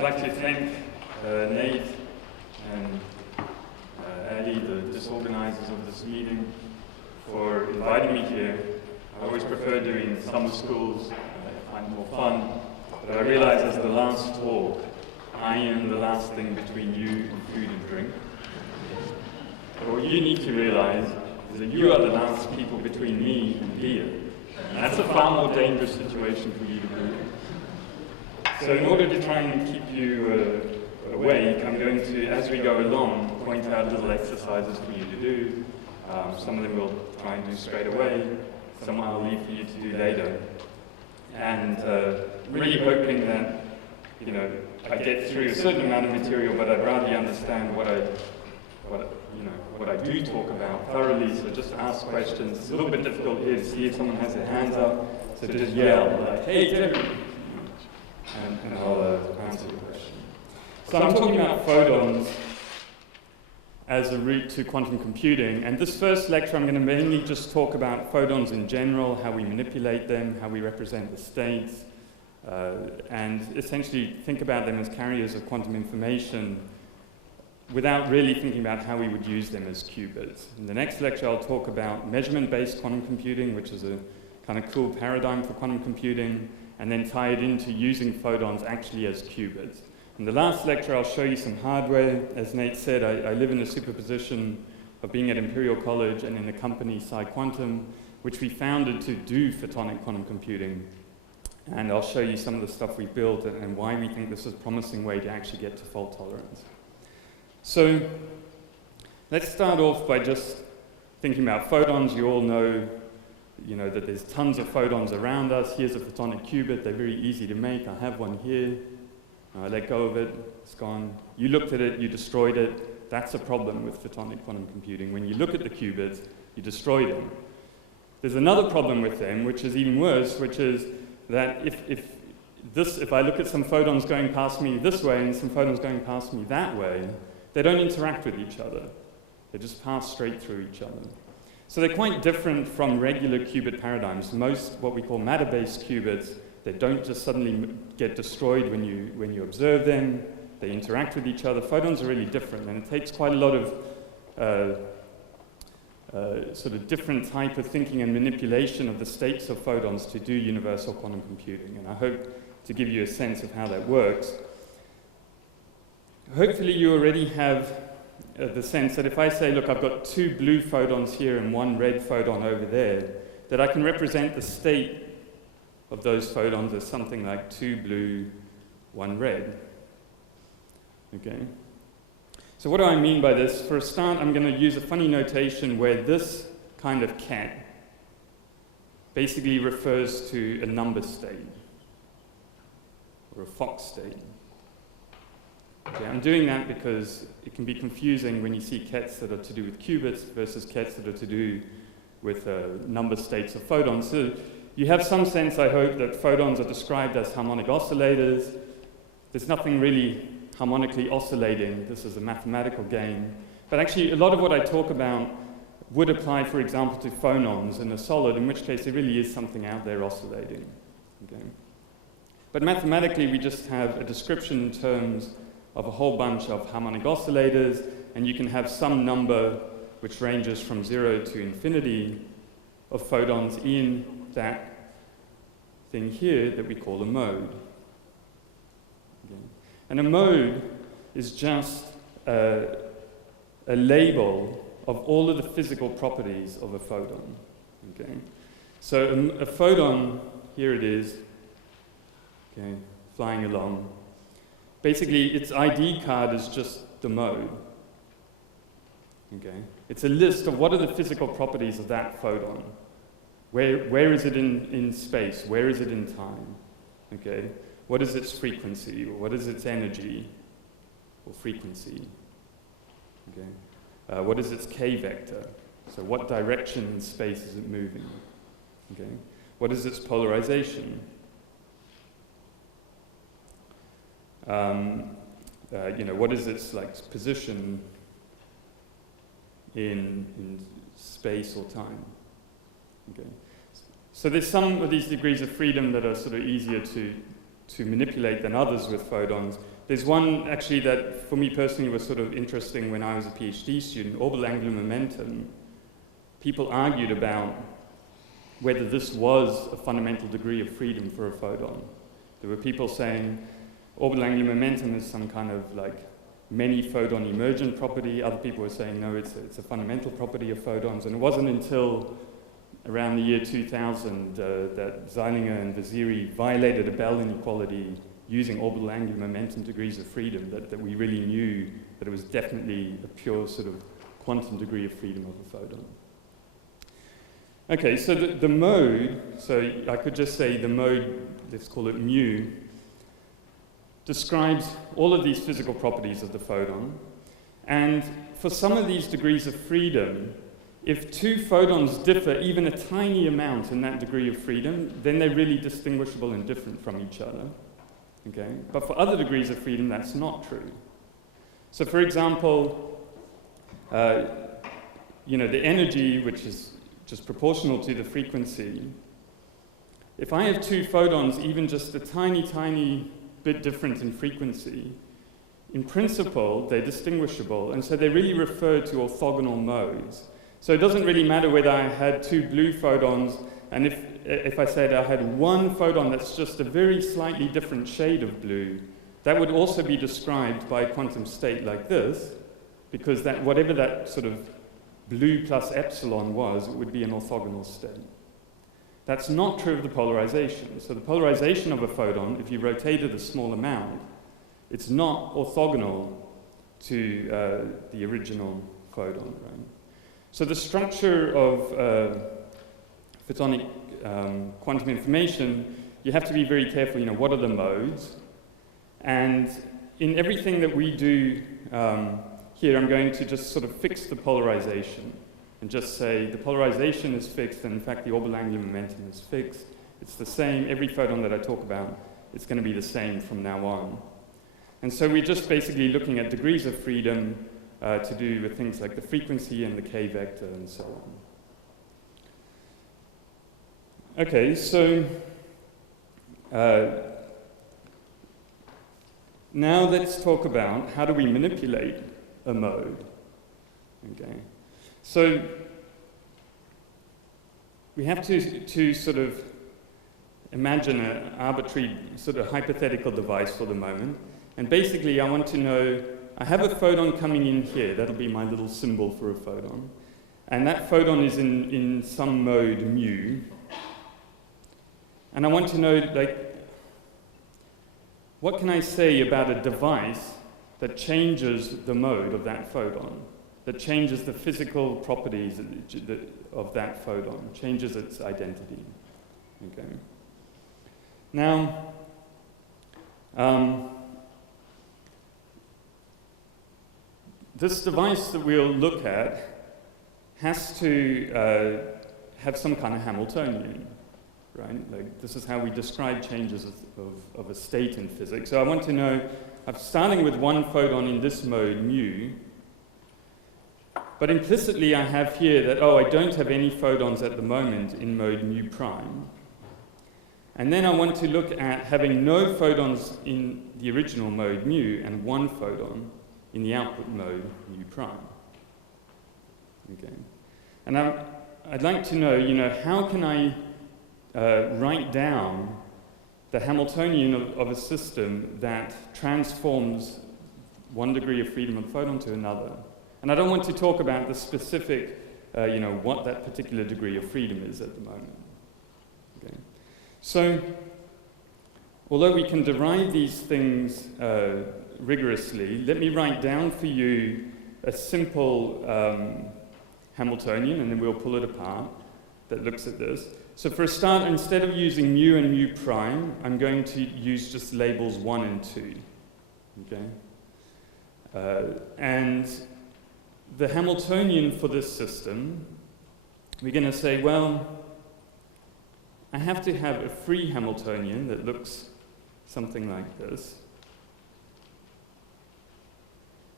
I'd like to thank Nate and Ali, the disorganizers of this meeting, for inviting me here. I always prefer doing summer schools, I find it more fun, but I realize as the last talk, I am the last thing between you and food and drink. But what you need to realize is that you are the last people between me and beer. And that's a far more dangerous situation for you to be in. So in order to try and keep you awake, I'm going to, as we go along, point out little exercises for you to do. Some of them we'll try and do straight away. Some I'll leave for you to do later. And really hoping that, you know, I get through a certain amount of material, but I'd rather you understand what I do talk about thoroughly, so just ask questions. It's a little bit difficult here to see if someone has their hands up, so just yell, like, hey, Terry, and I'll answer your question. So I'm talking about photons as a route to quantum computing, and this first lecture I'm going to mainly just talk about photons in general, how we manipulate them, how we represent the states, and essentially think about them as carriers of quantum information without really thinking about how we would use them as qubits. In the next lecture, I'll talk about measurement-based quantum computing, which is a kind of cool paradigm for quantum computing, and then tie it into using photons actually as qubits. In the last lecture, I'll show you some hardware. As Nate said, I live in a superposition of being at Imperial College and in a company, PsiQuantum, which we founded to do photonic quantum computing. And I'll show you some of the stuff we built and why we think this is a promising way to actually get to fault tolerance. So let's start off by just thinking about photons. You all know, that there's tons of photons around us. Here's a photonic qubit. They're very easy to make. I have one here. I let go of it. It's gone. You looked at it. You destroyed it. That's a problem with photonic quantum computing. When you look at the qubits, you destroy them. There's another problem with them, which is even worse, which is that if I look at some photons going past me this way and some photons going past me that way, they don't interact with each other. They just pass straight through each other. So they're quite different from regular qubit paradigms. Most what we call matter-based qubits, they don't just suddenly get destroyed when you observe them. They interact with each other. Photons are really different, and it takes quite a lot of sort of different type of thinking and manipulation of the states of photons to do universal quantum computing. And I hope to give you a sense of how that works. Hopefully you already have the sense that if I say, look, I've got 2 blue photons here and 1 red photon over there, that I can represent the state of those photons as something like 2 blue, 1 red. Okay? So what do I mean by this? For a start, I'm going to use a funny notation where this kind of cat basically refers to a number state or a Fock state. Okay, I'm doing that because it can be confusing when you see cats that are to do with qubits versus cats that are to do with number states of photons. So you have some sense, I hope, that photons are described as harmonic oscillators. There's nothing really harmonically oscillating. This is a mathematical game. But actually, a lot of what I talk about would apply, for example, to phonons in a solid, in which case there really is something out there oscillating. Okay? But mathematically, we just have a description in terms of a whole bunch of harmonic oscillators, and you can have some number which ranges from 0 to infinity of photons in that thing here that we call a mode. Okay. And a mode is just a label of all of the physical properties of a photon. Okay. So a photon, here it is, okay, flying along. Basically, its ID card is just the mode. Okay? It's a list of what are the physical properties of that photon. Where is it in space? Where is it in time? Okay? What is its frequency? Or what is its energy or frequency? Okay? What is its k vector? So what direction in space is it moving? Okay? What is its polarization? What is its position in space or time? Okay. So there's some of these degrees of freedom that are sort of easier to to manipulate than others with photons. There's one actually that for me personally was sort of interesting when I was a PhD student, orbital angular momentum. People argued about whether this was a fundamental degree of freedom for a photon. There were people saying orbital angular momentum is some kind of like many photon emergent property. Other people were saying no, it's a fundamental property of photons. And it wasn't until around the year 2000 that Zeilinger and Vaziri violated a Bell inequality using orbital angular momentum degrees of freedom that we really knew that it was definitely a pure sort of quantum degree of freedom of a photon. Okay, so the mode, so I could just say the mode, let's call it mu, describes all of these physical properties of the photon. And for some of these degrees of freedom, if two photons differ even a tiny amount in that degree of freedom, then they're really distinguishable and different from each other. Okay? But for other degrees of freedom, that's not true. So for example, you know, the energy, which is just proportional to the frequency, if I have two photons, even just a tiny, tiny bit different in frequency, in principle, they're distinguishable, and so they really refer to orthogonal modes. So it doesn't really matter whether I had two blue photons, and if I said I had one photon that's just a very slightly different shade of blue, that would also be described by a quantum state like this, because that whatever that sort of blue plus epsilon was, it would be an orthogonal state. That's not true of the polarization. So the polarization of a photon, if you rotate it a small amount, it's not orthogonal to the original photon, right? So the structure of photonic quantum information, you have to be very careful, you know, what are the modes? And in everything that we do here, I'm going to just sort of fix the polarization and just say the polarization is fixed, and in fact the orbital angular momentum is fixed. It's the same, every photon that I talk about, it's going to be the same from now on. And so we're just basically looking at degrees of freedom to do with things like the frequency and the k vector and so on. Okay, so now let's talk about how do we manipulate a mode. Okay, so we have to sort of imagine an arbitrary sort of hypothetical device for the moment, and basically I want to know, I have a photon coming in here, that'll be my little symbol for a photon, and that photon is in some mode mu, and I want to know, like, what can I say about a device that changes the mode of that photon, that changes the physical properties of that photon, changes its identity. Okay. Now, this device that we'll look at has to have some kind of Hamiltonian, right? Like, this is how we describe changes of a state in physics. So I want to know, I'm starting with one photon in this mode, mu, but implicitly I have here that, oh, I don't have any photons at the moment in mode mu prime. And then I want to look at having no photons in the original mode mu and one photon in the output mode mu prime. Okay. And I'd like to know, you know, how can I write down the Hamiltonian of a system that transforms one degree of freedom of the photon to another. And I don't want to talk about the specific, you know, what that particular degree of freedom is at the moment. Okay. So, although we can derive these things rigorously, let me write down for you a simple Hamiltonian, and then we'll pull it apart, that looks at this. So for a start, instead of using mu and mu prime, I'm going to use just labels 1 and 2. Okay? And the Hamiltonian for this system, we're going to say, well, I have to have a free Hamiltonian that looks something like this.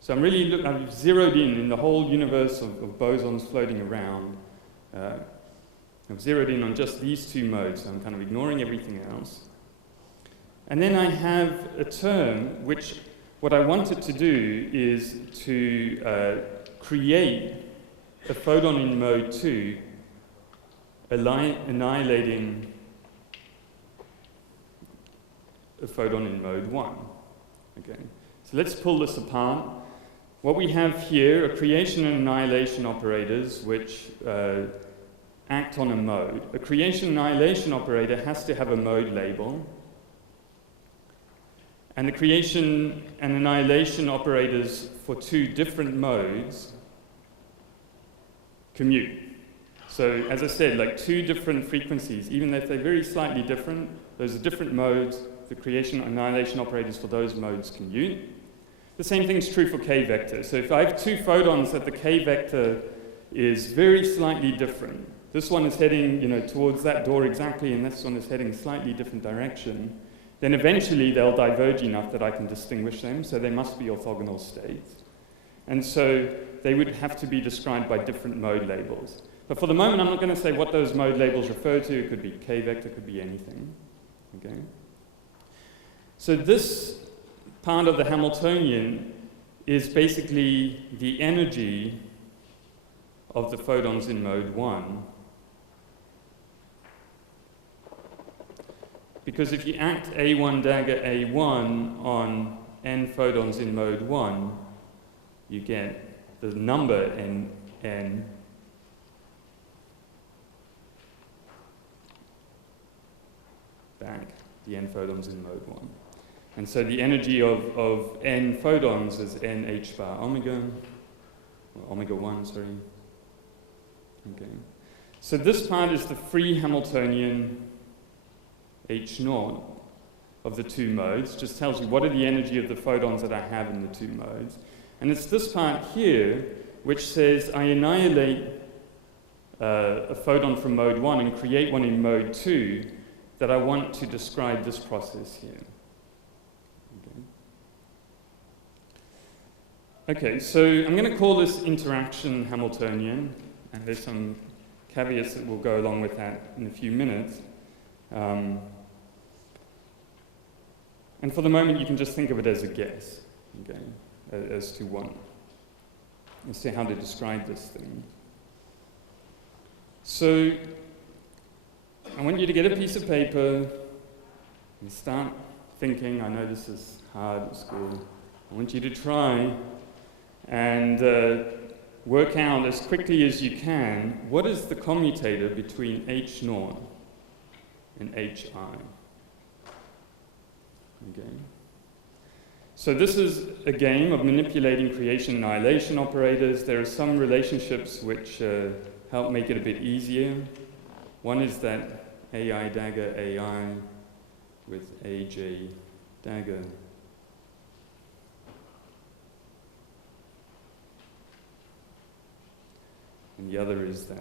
So I've zeroed in the whole universe of bosons floating around. I've zeroed in on just these two modes, so I'm kind of ignoring everything else. And then I have a term which, what I want it to do is to create a photon in mode 2, annihilating a photon in mode 1. Okay. So let's pull this apart. What we have here are creation and annihilation operators which act on a mode. A creation annihilation operator has to have a mode label. And the creation and annihilation operators for two different modes commute. So as I said, like two different frequencies, even if they're very slightly different, those are different modes. The creation and annihilation operators for those modes commute. The same thing is true for k-vector. So if I have two photons that the k-vector is very slightly different, this one is heading towards that door exactly, and this one is heading a slightly different direction, then eventually they'll diverge enough that I can distinguish them, so they must be orthogonal states. And so they would have to be described by different mode labels. But for the moment, I'm not going to say what those mode labels refer to. It could be k-vector, it could be anything. Okay? So this part of the Hamiltonian is basically the energy of the photons in mode 1. Because if you act A1 dagger A1 on n photons in mode 1, you get the number n back, the n photons in mode 1. And so the energy of n photons is nh bar omega, or omega 1, sorry. Okay. So this part is the free Hamiltonian H0 of the two modes, just tells you what are the energy of the photons that I have in the two modes. And it's this part here which says I annihilate a photon from mode 1 and create one in mode 2 that I want to describe this process here. Okay, so I'm going to call this interaction Hamiltonian, and there's some caveats that will go along with that in a few minutes. And for the moment, you can just think of it as a guess, okay, as to how to describe this thing. So I want you to get a piece of paper and start thinking. I know this is hard at school. I want you to try and work out as quickly as you can what is the commutator between H0 and HI. Okay. So this is a game of manipulating creation annihilation operators. There are some relationships which help make it a bit easier. One is that AI dagger AI with AJ dagger. And the other is that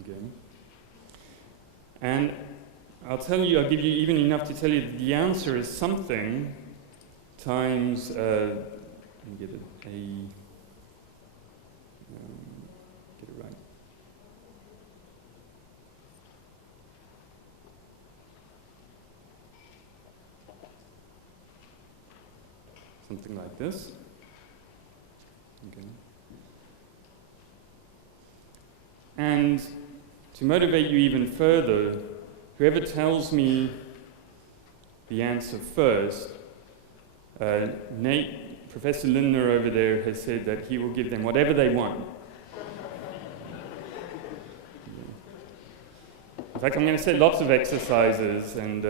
okay. And I'll give you even enough to tell you that the answer is something times, let me get it, get it right. Something like this. Okay. And to motivate you even further, whoever tells me the answer first, Nate, Professor Lindner over there has said that he will give them whatever they want. In fact, I'm going to set lots of exercises, and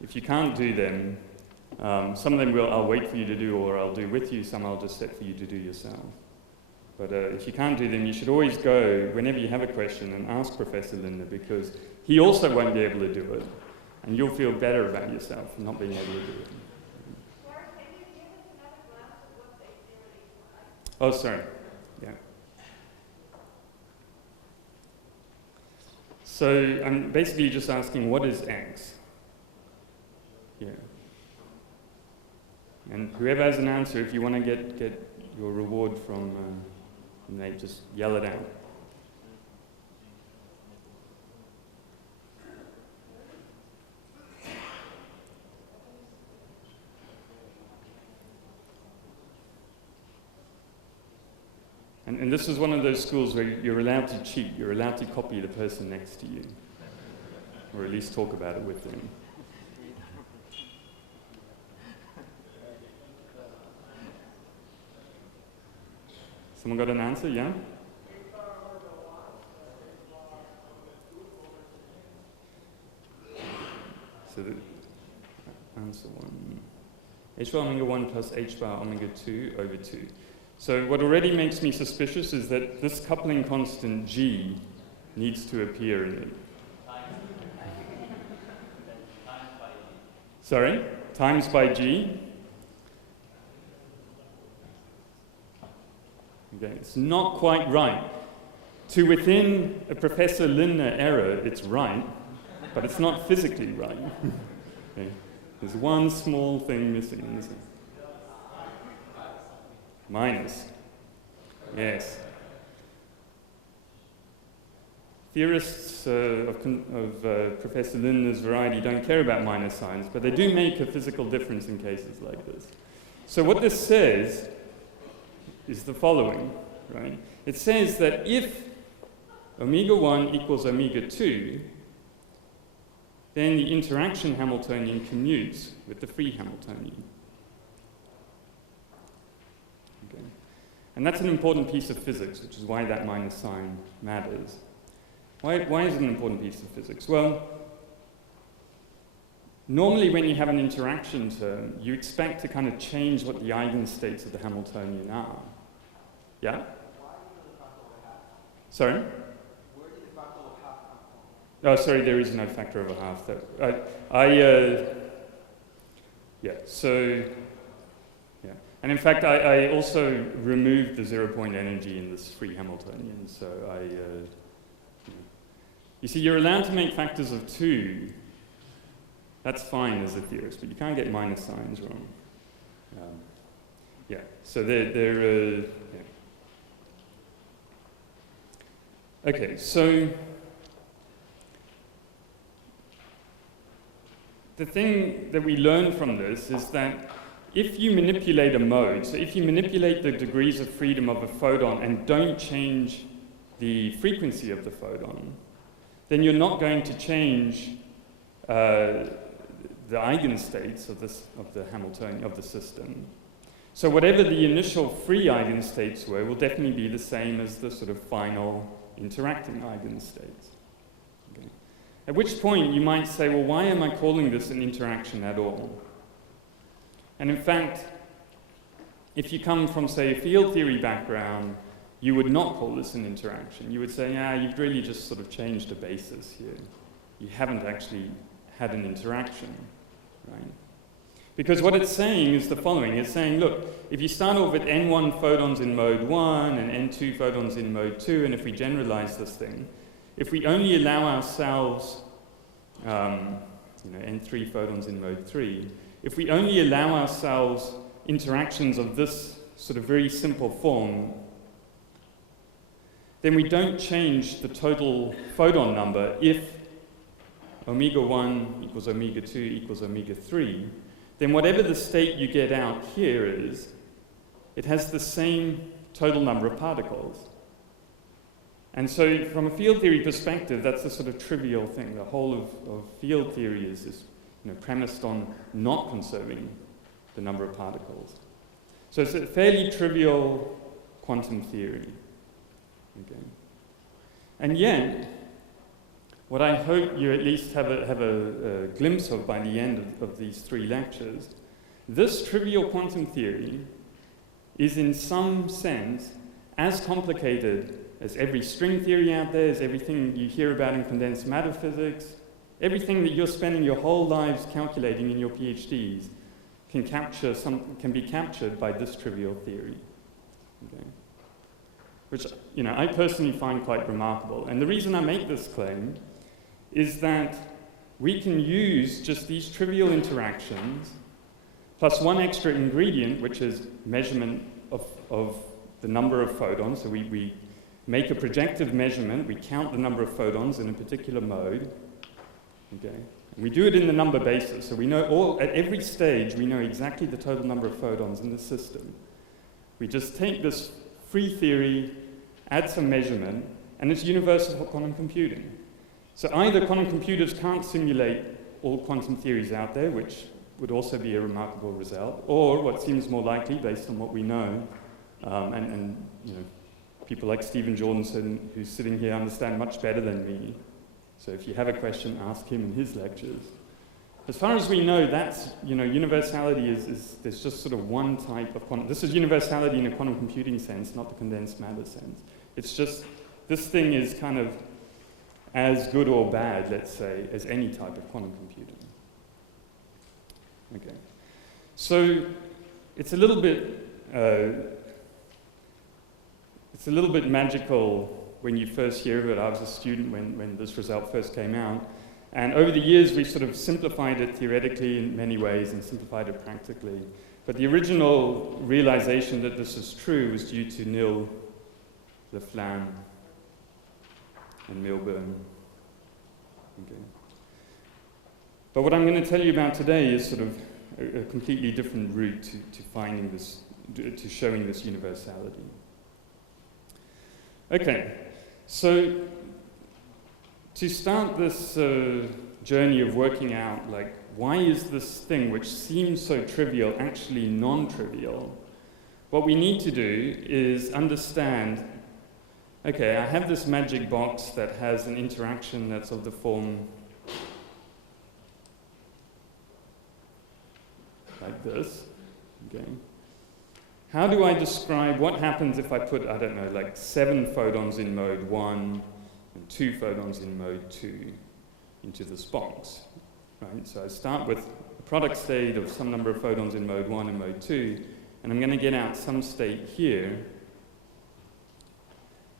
if you can't do them, some of them I'll wait for you to do, or I'll do with you, some I'll just set for you to do yourself. But if you can't do them, you should always go, whenever you have a question, and ask Professor Lindner, because he also won't be able to do it. And you'll feel better about yourself for not being able to do it. Mark, can you give us another glance of what the theory is like? Oh, sorry. Yeah. So I'm basically just asking, what is X? Yeah. And whoever has an answer, if you want to get your reward from Nate, just yell it out. And this is one of those schools where you're allowed to cheat. You're allowed to copy the person next to you, or at least talk about it with them. Someone got an answer? Yeah? So the answer 1. H bar omega 1 plus H bar omega 2 over 2. So what already makes me suspicious is that this coupling constant G needs to appear in it. Sorry? Times by G? Okay, it's not quite right. To within a Professor Lindner error, it's right, but it's not physically right. Okay. There's one small thing missing. Minus. Yes. Theorists of Professor Lindner's variety don't care about minus signs, but they do make a physical difference in cases like this. So what this says is the following, right? It says that if omega 1 equals omega 2, then the interaction Hamiltonian commutes with the free Hamiltonian. Okay. And that's an important piece of physics, which is why that minus sign matters. Why is it an important piece of physics? Well, normally when you have an interaction term, you expect to kind of change what the eigenstates of the Hamiltonian are. Yeah? Sorry? Where did the factor of half come from? Oh, sorry, there is no factor of a half. Yeah, so, yeah. And in fact, I also removed the 0-point energy in this free Hamiltonian, so you see, you're allowed to make factors of 2. That's fine as a theorist, but you can't get minus signs wrong. Yeah, so they're yeah. Okay, so the thing that we learn from this is that if you manipulate a mode, so if you manipulate the degrees of freedom of a photon and don't change the frequency of the photon, then you're not going to change the eigenstates of the Hamiltonian of the system. So whatever the initial free eigenstates were will definitely be the same as the sort of final interacting eigenstates. Okay. At which point you might say, well, why am I calling this an interaction at all? And in fact, if you come from, say, a field theory background, you would not call this an interaction. You would say, you've really just sort of changed a basis here. You haven't actually had an interaction, right? Because what it's saying is the following. It's saying, look, if you start off with n1 photons in mode 1 and n2 photons in mode 2, and if we generalize this thing, if we only allow ourselves n3 photons in mode 3, if we only allow ourselves interactions of this sort of very simple form, then we don't change the total photon number if omega 1 equals omega 2 equals omega 3, then whatever the state you get out here is, it has the same total number of particles. And so from a field theory perspective, that's a sort of trivial thing. The whole of field theory is premised on not conserving the number of particles. So it's a fairly trivial quantum theory. Okay. And yet, what I hope you at least have a glimpse of by the end of these 3 lectures, this trivial quantum theory is in some sense as complicated as every string theory out there, as everything you hear about in condensed matter physics, everything that you're spending your whole lives calculating in your PhDs can be captured by this trivial theory. Okay. Which, I personally find quite remarkable. And the reason I make this claim is that we can use just these trivial interactions plus one extra ingredient, which is measurement of the number of photons. So we make a projective measurement, we count the number of photons in a particular mode, okay? And we do it in the number basis, so we know at every stage we know exactly the total number of photons in the system. We just take this free theory, add some measurement, and it's universal for quantum computing. So either quantum computers can't simulate all quantum theories out there, which would also be a remarkable result, or what seems more likely based on what we know, and you know, people like Stephen Jordanson, who's sitting here, understand much better than me. So if you have a question, ask him in his lectures. As far as we know, that's, you know, universality is there's just sort of one type of quantum. This is universality in a quantum computing sense, not the condensed matter sense. It's just, this thing is kind of as good or bad, let's say, as any type of quantum computing. Okay. So it's a little bit magical when you first hear of it. I was a student when this result first came out. And over the years, we've sort of simplified it theoretically in many ways and simplified it practically. But the original realization that this is true was due to Neil LaFlamme and Milburn. Okay. But what I'm going to tell you about today is sort of a completely different route to finding this, to showing this universality. Okay, so to start this journey of working out, like, why is this thing which seems so trivial actually non-trivial? What we need to do is understand, okay, I have this magic box that has an interaction that's of the form like this, okay? How do I describe what happens if I put, I don't know, like 7 photons in mode 1 and 2 photons in mode 2 into this box, right? So I start with a product state of some number of photons in mode 1 and mode 2, and I'm going to get out some state here.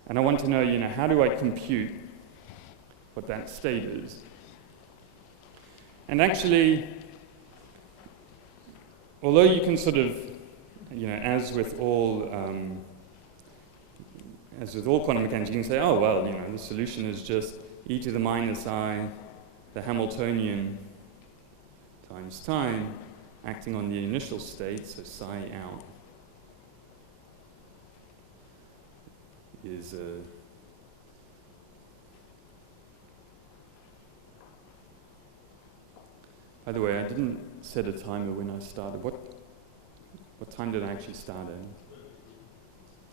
And I want to know, you know, how do I compute what that state is? And actually, although you can sort of, you know, as with all quantum mechanics, you can say, oh, well, you know, the solution is just e to the minus I, the Hamiltonian times time, acting on the initial state, so psi out is by the way, I didn't set a timer when I started. What time did I actually start at?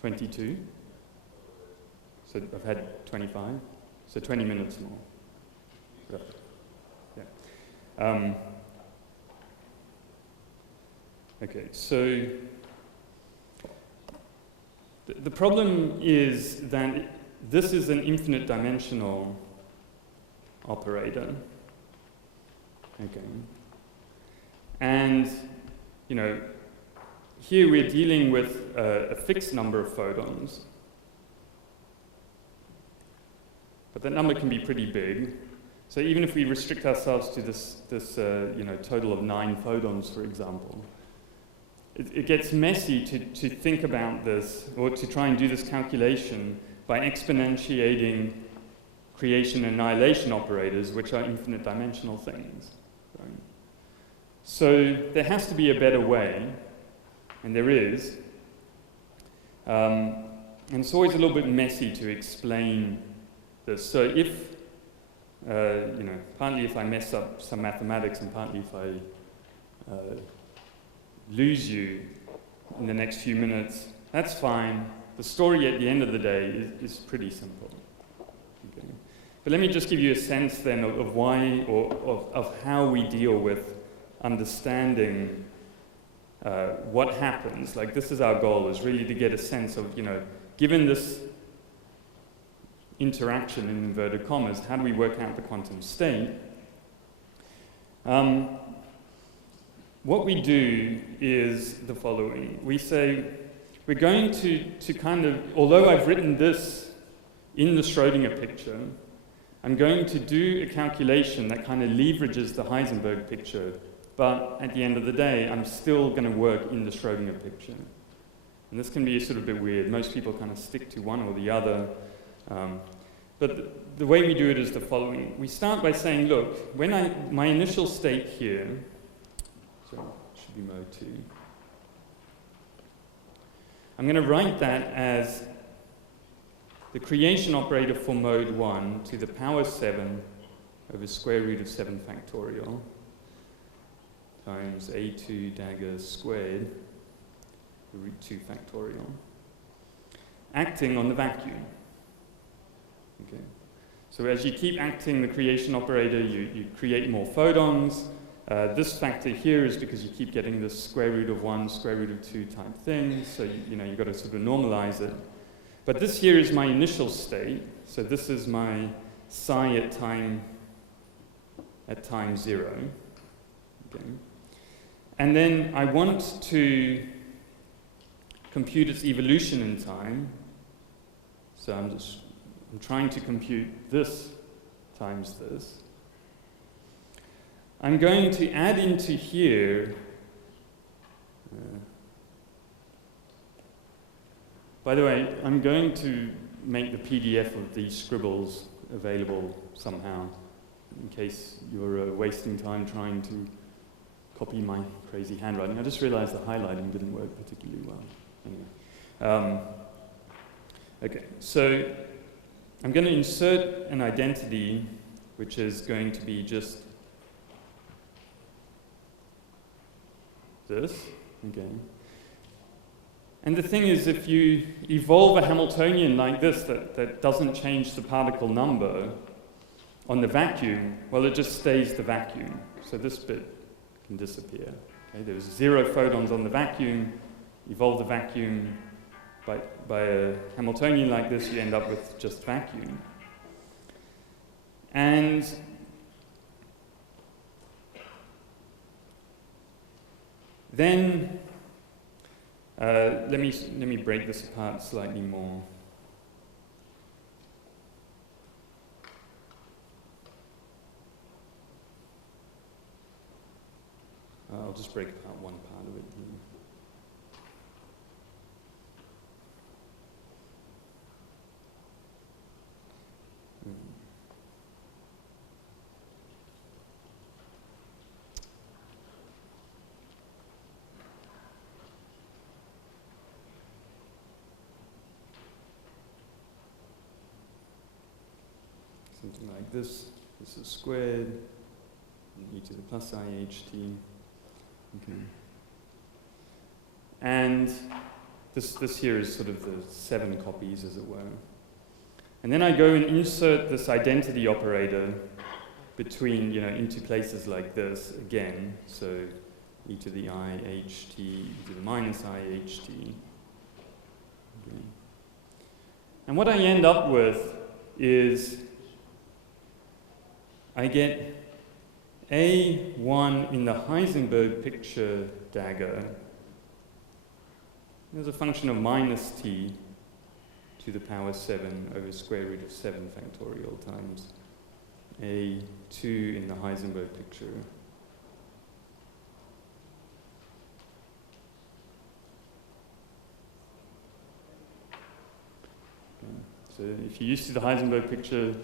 22? So I've had 25? So 20 minutes more. Yeah. Okay, so the problem is that this is an infinite dimensional operator. Okay. And, you know, here we're dealing with a fixed number of photons. But that number can be pretty big. So even if we restrict ourselves to this you know, total of 9 photons, for example, it gets messy to think about this, or to try and do this calculation by exponentiating creation and annihilation operators, which are infinite dimensional things. Right? So there has to be a better way, and there is. And it's always a little bit messy to explain this. So if, you know, partly if I mess up some mathematics and partly if I lose you in the next few minutes, that's fine. The story at the end of the day is pretty simple. Okay. But let me just give you a sense then of why, or of how we deal with understanding what happens. Like, this is our goal, is really to get a sense of, you know, given this interaction in inverted commas, how do we work out the quantum state? What we do is the following. We say, we're going to kind of, although I've written this in the Schrodinger picture, I'm going to do a calculation that kind of leverages the Heisenberg picture, but at the end of the day, I'm still going to work in the Schrödinger picture. And this can be sort of a bit weird. Most people kind of stick to one or the other. But the way we do it is the following. We start by saying, look, when my initial state here, so it should be mode 2, I'm going to write that as the creation operator for mode 1 to the power 7 over square root of 7 factorial times a2 dagger squared root 2 factorial, acting on the vacuum. Okay. So as you keep acting the creation operator, you create more photons. This factor here is because you keep getting this square root of 1, square root of 2 type thing, so you've got to sort of normalize it. But this here is my initial state, so this is my psi at time 0. Okay. And then I want to compute its evolution in time, so I'm trying to compute this times this. I'm going to add into here, by the way, I'm going to make the PDF of these scribbles available somehow, in case you're wasting time trying to copy my crazy handwriting. I just realized the highlighting didn't work particularly well. Anyway. Okay, so I'm going to insert an identity which is going to be just this, okay. And the thing is, if you evolve a Hamiltonian like this that doesn't change the particle number on the vacuum, well, it just stays the vacuum. So this bit can disappear. Okay? There's 0 photons on the vacuum. Evolve the vacuum by a Hamiltonian like this, you end up with just vacuum. And then let me break this apart slightly more. I'll just break apart one part of it here. Something like this. This is squared, e to the plus iht. Okay. And this here is sort of the 7 copies, as it were. And then I go and insert this identity operator between, into places like this again. So e to the iht, e to the minus iht. Okay. And what I end up with is I get A1 in the Heisenberg picture dagger as a function of minus t to the power 7 over square root of 7 factorial times A2 in the Heisenberg picture. Okay. So if you're used to the Heisenberg picture,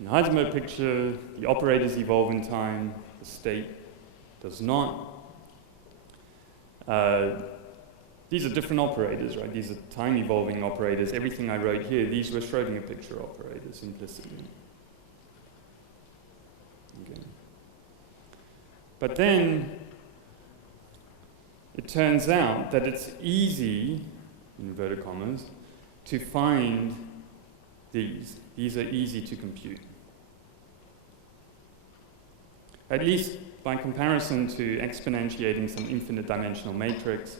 in the Heisenberg picture, the operators evolve in time, the state does not. These are different operators, right? These are time-evolving operators. Everything I wrote here, these were Schrödinger picture operators implicitly. Okay. But then, it turns out that it's easy, in inverted commas, to find these. These are easy to compute. At least by comparison to exponentiating some infinite dimensional matrix,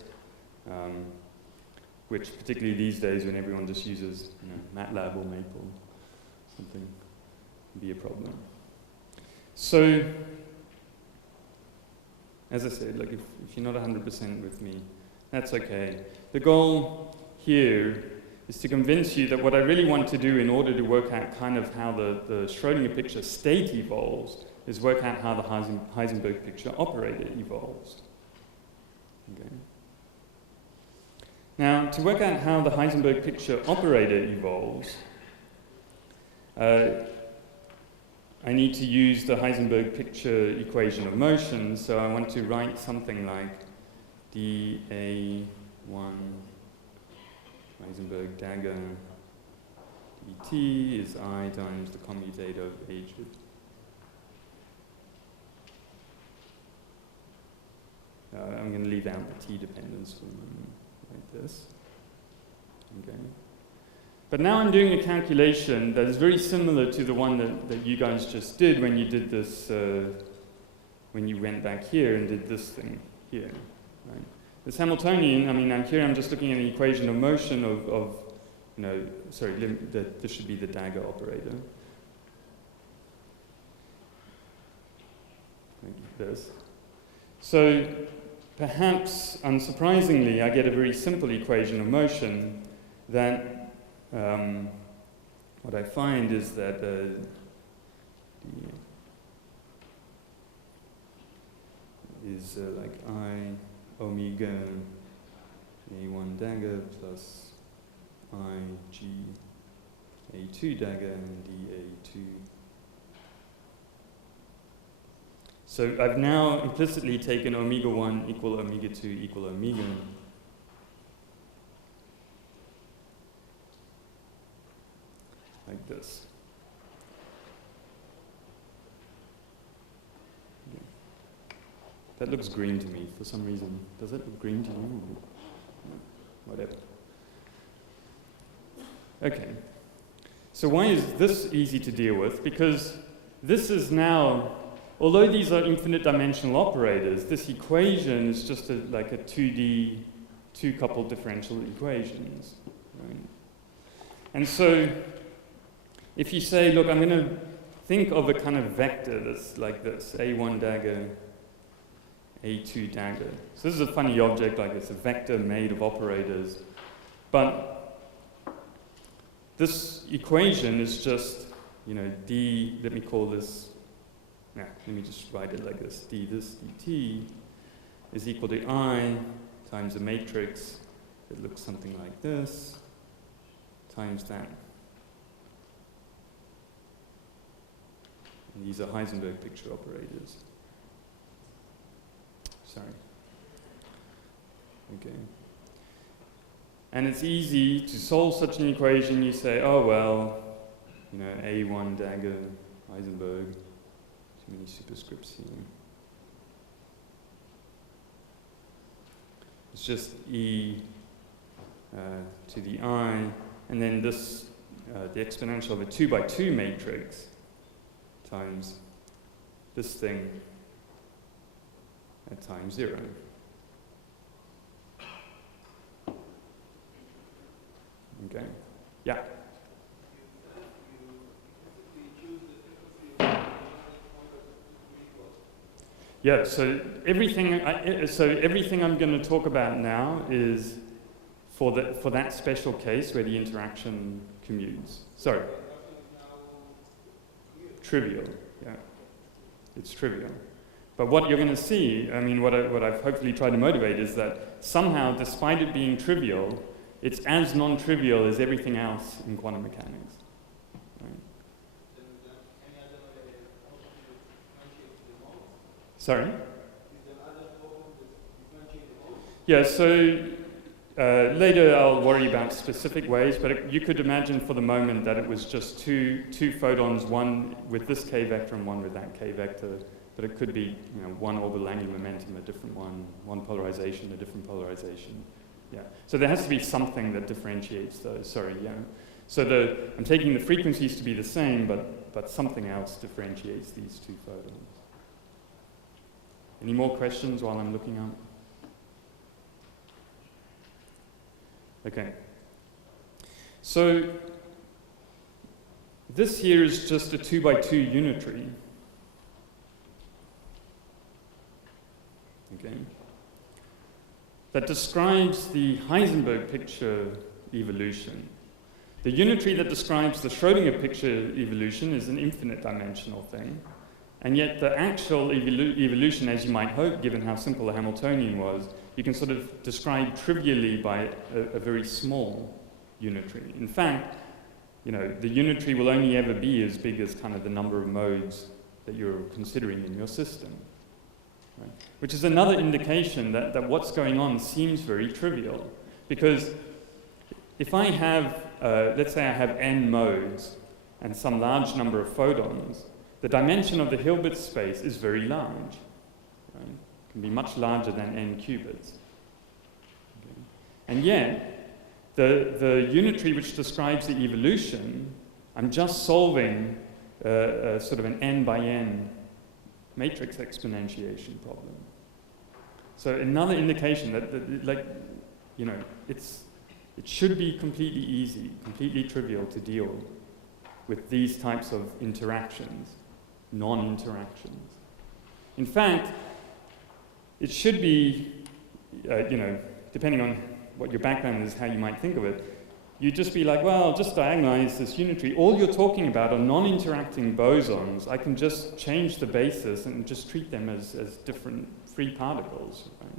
which particularly these days when everyone just uses MATLAB or Maple, something can be a problem. So, as I said, like if you're not 100% with me, that's okay. The goal here is to convince you that what I really want to do in order to work out kind of how the Schrödinger picture state evolves is work out how the Heisenberg picture operator evolves. Okay. Now, to work out how the Heisenberg picture operator evolves, I need to use the Heisenberg picture equation of motion, so I want to write something like dA1 Heisenberg dagger dt is I times the commutator of H. I'm going to leave out the t dependence for a moment, like this. Okay. But now I'm doing a calculation that is very similar to the one that you guys just did when you did this, when you went back here and did this thing here. Right? This Hamiltonian, I mean, I'm just looking at an equation of motion of you know, sorry, this should be the dagger operator. Like this. So perhaps, unsurprisingly, I get a very simple equation of motion that what I find is that like I omega A1 dagger plus I G A2 dagger and dA2. So I've now implicitly taken omega 1 equal omega 2 equal omega. Like this. Yeah. That looks green to me for some reason. Does it look green to you? Whatever. Okay. So why is this easy to deal with? Because this is now, although these are infinite dimensional operators, this equation is just like a 2D, two-coupled differential equations. Right? And so if you say, look, I'm going to think of a kind of vector that's like this, A1 dagger, A2 dagger. So this is a funny object, like it's a vector made of operators. But this equation is just, you know, d, let me call this, let me just write it like this, d this dt is equal to I times a matrix that looks something like this, times that. And these are Heisenberg picture operators. Sorry. Okay. And it's easy to solve such an equation. You say, oh, well, you know, A1 dagger, Heisenberg, too many superscripts here. It's just E to the I, and then this, the exponential of a 2 by 2 matrix times this thing at time 0. Okay. Yeah. Yeah. So everything I'm going to talk about now is for that special case where the interaction commutes. Sorry. Trivial. Yeah. It's trivial. But what you're going to see, I mean, what I've hopefully tried to motivate is that somehow, despite it being trivial, it's as non-trivial as everything else in quantum mechanics. Right? Sorry? Yeah, so later I'll worry about specific ways, but you could imagine for the moment that it was just two photons, one with this k vector and one with that k vector. But it could be, you know, one orbital angular momentum, a different one polarization, a different polarization. Yeah. So there has to be something that differentiates those. Sorry, yeah. So I'm taking the frequencies to be the same, but something else differentiates these two photons. Any more questions while I'm looking up? Okay. So this here is just a 2 by 2 unitary. Okay. That describes the Heisenberg picture evolution. The unitary that describes the Schrödinger picture evolution is an infinite dimensional thing, and yet the actual evolution, as you might hope, given how simple the Hamiltonian was, you can sort of describe trivially by a very small unitary. In fact, you know, the unitary will only ever be as big as kind of the number of modes that you're considering in your system. Right? Which is another indication that what's going on seems very trivial. Because if I have, let's say I have n modes and some large number of photons, the dimension of the Hilbert space is very large. Right? It can be much larger than n qubits. Okay. And yet, the unitary which describes the evolution, I'm just solving sort of an n by n matrix exponentiation problem. So another indication that like, you know, it should be completely easy, completely trivial to deal with these types of interactions, non-interactions. In fact, it should be, you know, depending on what your background is, how you might think of it, you'd just be like, well, just diagonalize this unitary. All you're talking about are non-interacting bosons. I can just change the basis and just treat them as different free particles. Right?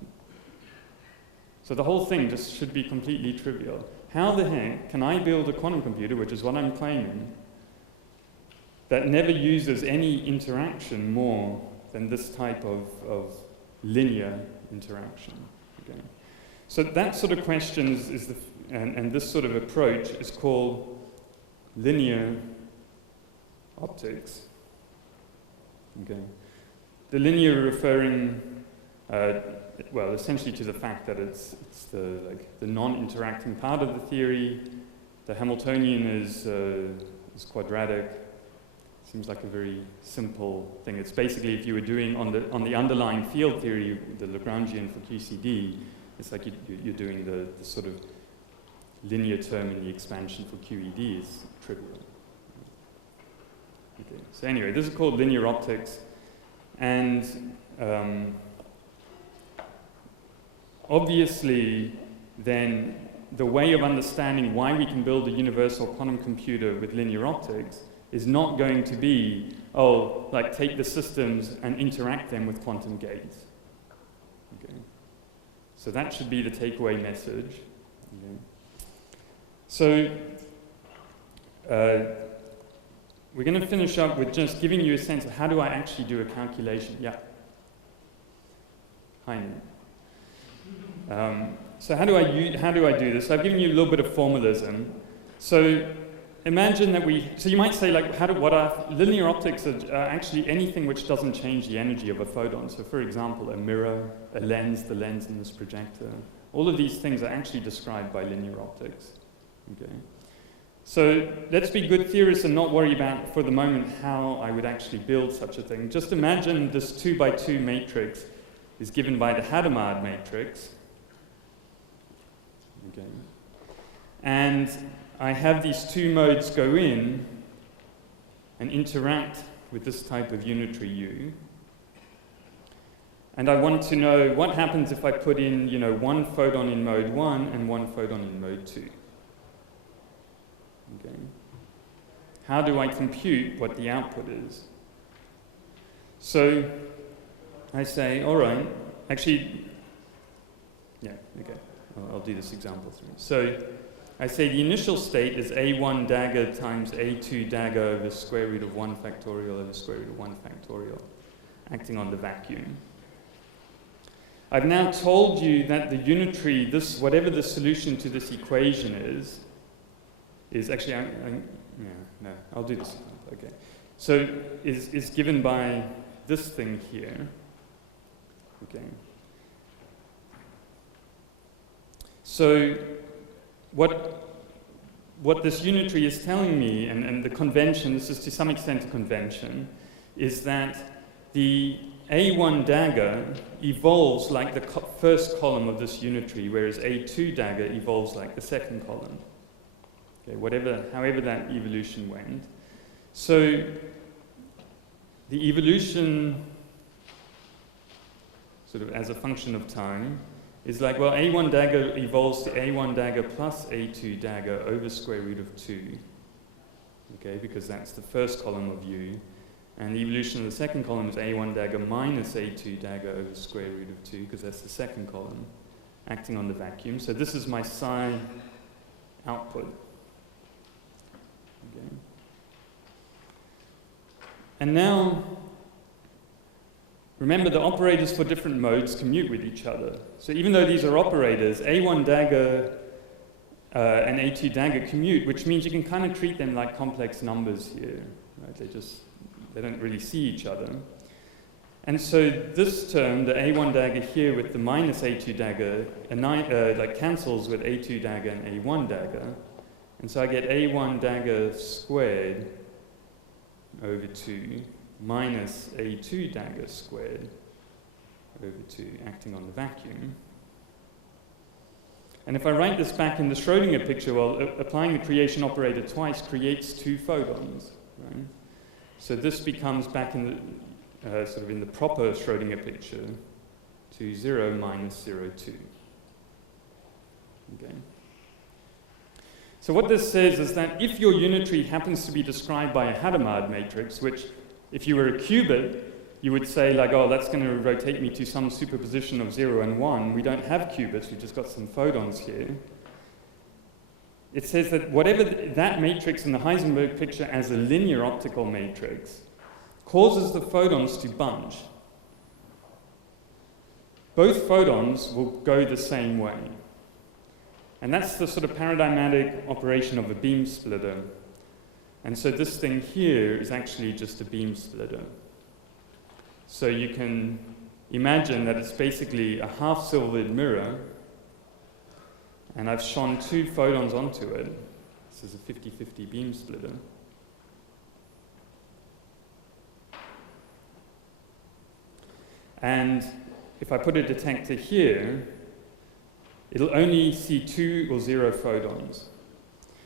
So the whole thing just should be completely trivial. How the heck can I build a quantum computer, which is what I'm claiming, that never uses any interaction more than this type of linear interaction? Okay. So that sort of question is the and this sort of approach is called linear optics. Okay. The linear referring, well, essentially to the fact that it's the non-interacting part of the theory. The Hamiltonian is quadratic. Seems like a very simple thing. It's basically if you were doing on the underlying field theory, the Lagrangian for QCD, it's like you're doing the sort of linear term in the expansion for QED is trivial. Okay. So anyway, this is called linear optics, and obviously then the way of understanding why we can build a universal quantum computer with linear optics is not going to be, oh, like take the systems and interact them with quantum gates. Okay. So that should be the takeaway message. Okay. So we're going to finish up with just giving you a sense of how do I actually do a calculation. Yeah. Hi, Nick. So how do I do this? I've given you a little bit of formalism. So imagine that so you might say, like, what are linear optics are actually anything which doesn't change the energy of a photon. So for example, a mirror, a lens, the lens in this projector. All of these things are actually described by linear optics. Okay. So let's be good theorists and not worry about, for the moment, how I would actually build such a thing. Just imagine this 2x2 matrix is given by the Hadamard matrix. Okay. And I have these two modes go in and interact with this type of unitary U. And I want to know what happens if I put in, one photon in mode 1 and one photon in mode 2. Okay. How do I compute what the output is? So I say, all right, actually, yeah, okay, I'll do this example through. So I say the initial state is A1 dagger times A2 dagger over square root of 1 factorial over square root of 1 factorial, acting on the vacuum. I've now told you that the unitary, whatever the solution to this equation is actually, I'll do this. Okay. So is given by this thing here. Okay. So what this unitary is telling me, and the convention, this is to some extent a convention, is that the A1 dagger evolves like the first column of this unitary, whereas A2 dagger evolves like the second column. Okay, however that evolution went. So the evolution, sort of as a function of time, is like, well, A1 dagger evolves to A1 dagger plus A2 dagger over square root of 2. Okay, because that's the first column of U. And the evolution of the second column is A1 dagger minus A2 dagger over square root of 2, because that's the second column, acting on the vacuum. So this is my psi output. Okay. And now, remember the operators for different modes commute with each other. So even though these are operators, A1 dagger and A2 dagger commute, which means you can kind of treat them like complex numbers here. Right? They don't really see each other. And so this term, the A1 dagger here with the minus A2 dagger, like cancels with A2 dagger and A1 dagger. And so I get A1 dagger squared over 2 minus A2 dagger squared over 2, acting on the vacuum. And if I write this back in the Schrodinger picture, well, applying the creation operator twice creates 2 photons. Right? So this becomes back in the sort of in the proper Schrodinger picture to 0 minus 0, 2. Okay. So what this says is that if your unitary happens to be described by a Hadamard matrix, which if you were a qubit, you would say like, oh, that's going to rotate me to some superposition of 0 and 1. We don't have qubits, we've just got some photons here. It says that whatever that matrix in the Heisenberg picture as a linear optical matrix causes the photons to bunch. Both photons will go the same way. And that's the sort of paradigmatic operation of a beam splitter. And so this thing here is actually just a beam splitter. So you can imagine that it's basically a half-silvered mirror, and I've shone 2 photons onto it. This is a 50-50 beam splitter. And if I put a detector here, it'll only see 2 or 0 photons.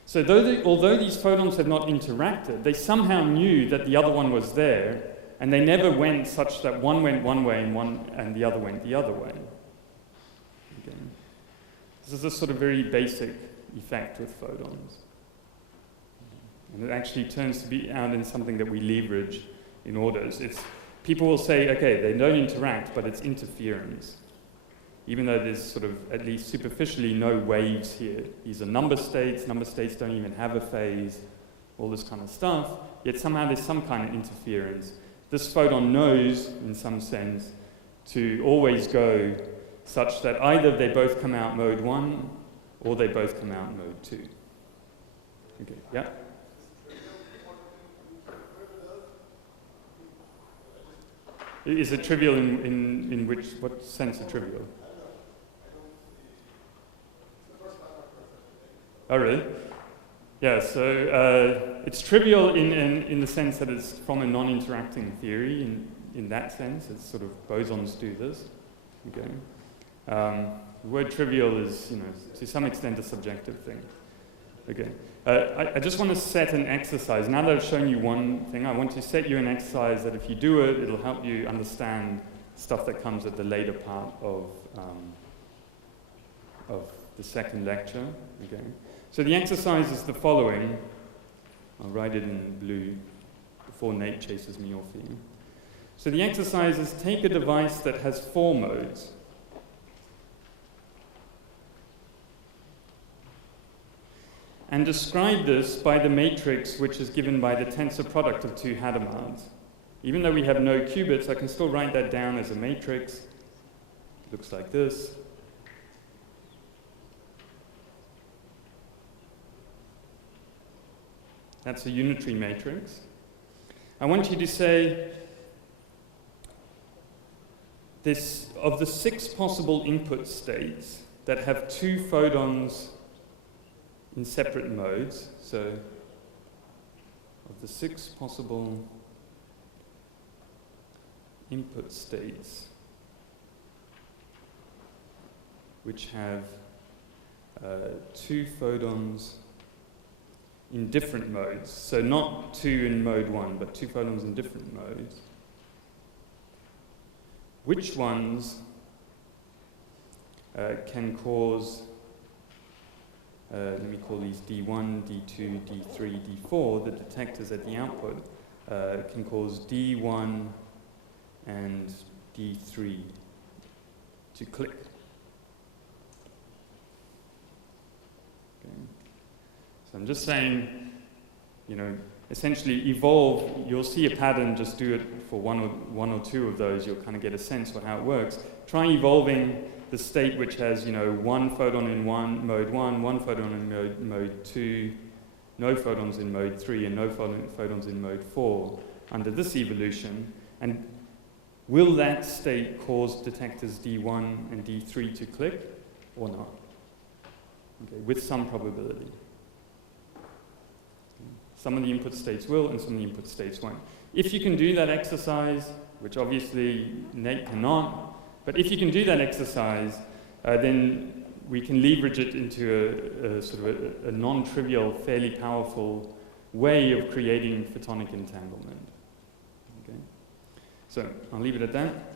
So although these photons have not interacted, they somehow knew that the other one was there, and they never went such that one went one way and the other went the other way. Okay. This is a sort of very basic effect with photons. And it actually turns to be out in something that we leverage in orders. People will say, okay, they don't interact, but it's interference. Even though there's sort of, at least superficially, no waves here. These are number states don't even have a phase, all this kind of stuff, yet somehow there's some kind of interference. This photon knows, in some sense, to always go such that either they both come out mode 1, or they both come out mode 2. Okay, yeah? Is it trivial in what sense is trivial? Oh, really? Yeah, so it's trivial in the sense that it's from a non-interacting theory. In that sense, it's sort of bosons do this. Okay. The word trivial is, to some extent a subjective thing. Okay. I just want to set an exercise. Now that I've shown you one thing, I want to set you an exercise that if you do it, it'll help you understand stuff that comes at the later part of the second lecture. Okay. So the exercise is the following. I'll write it in blue before Nate chases me off here. So the exercise is take a device that has 4 modes. And describe this by the matrix which is given by the tensor product of 2 Hadamards. Even though we have no qubits, I can still write that down as a matrix. It looks like this. That's a unitary matrix. I want you to say this: of the 6 possible input states that have 2 photons in separate modes, so of the 6 possible input states which have 2 photons in different modes, so not 2 in mode 1, but 2 photons in different modes, which ones can cause, let me call these D1, D2, D3, D4, the detectors at the output, can cause D1 and D3 to click. Okay. So I'm just saying, you know, essentially evolve, you'll see a pattern, just do it for one or two of those, you'll kind of get a sense for how it works. Try evolving the state which has, you know, one photon in mode 1, one photon in mode 2, no photons in mode 3, and no photons in mode 4 under this evolution, and will that state cause detectors D1 and D3 to click or not? Okay, with some probability. Some of the input states will, and some of the input states won't. If you can do that exercise, which obviously Nate cannot, but if you can do that exercise, then we can leverage it into a sort of a non-trivial, fairly powerful way of creating photonic entanglement. Okay? So I'll leave it at that.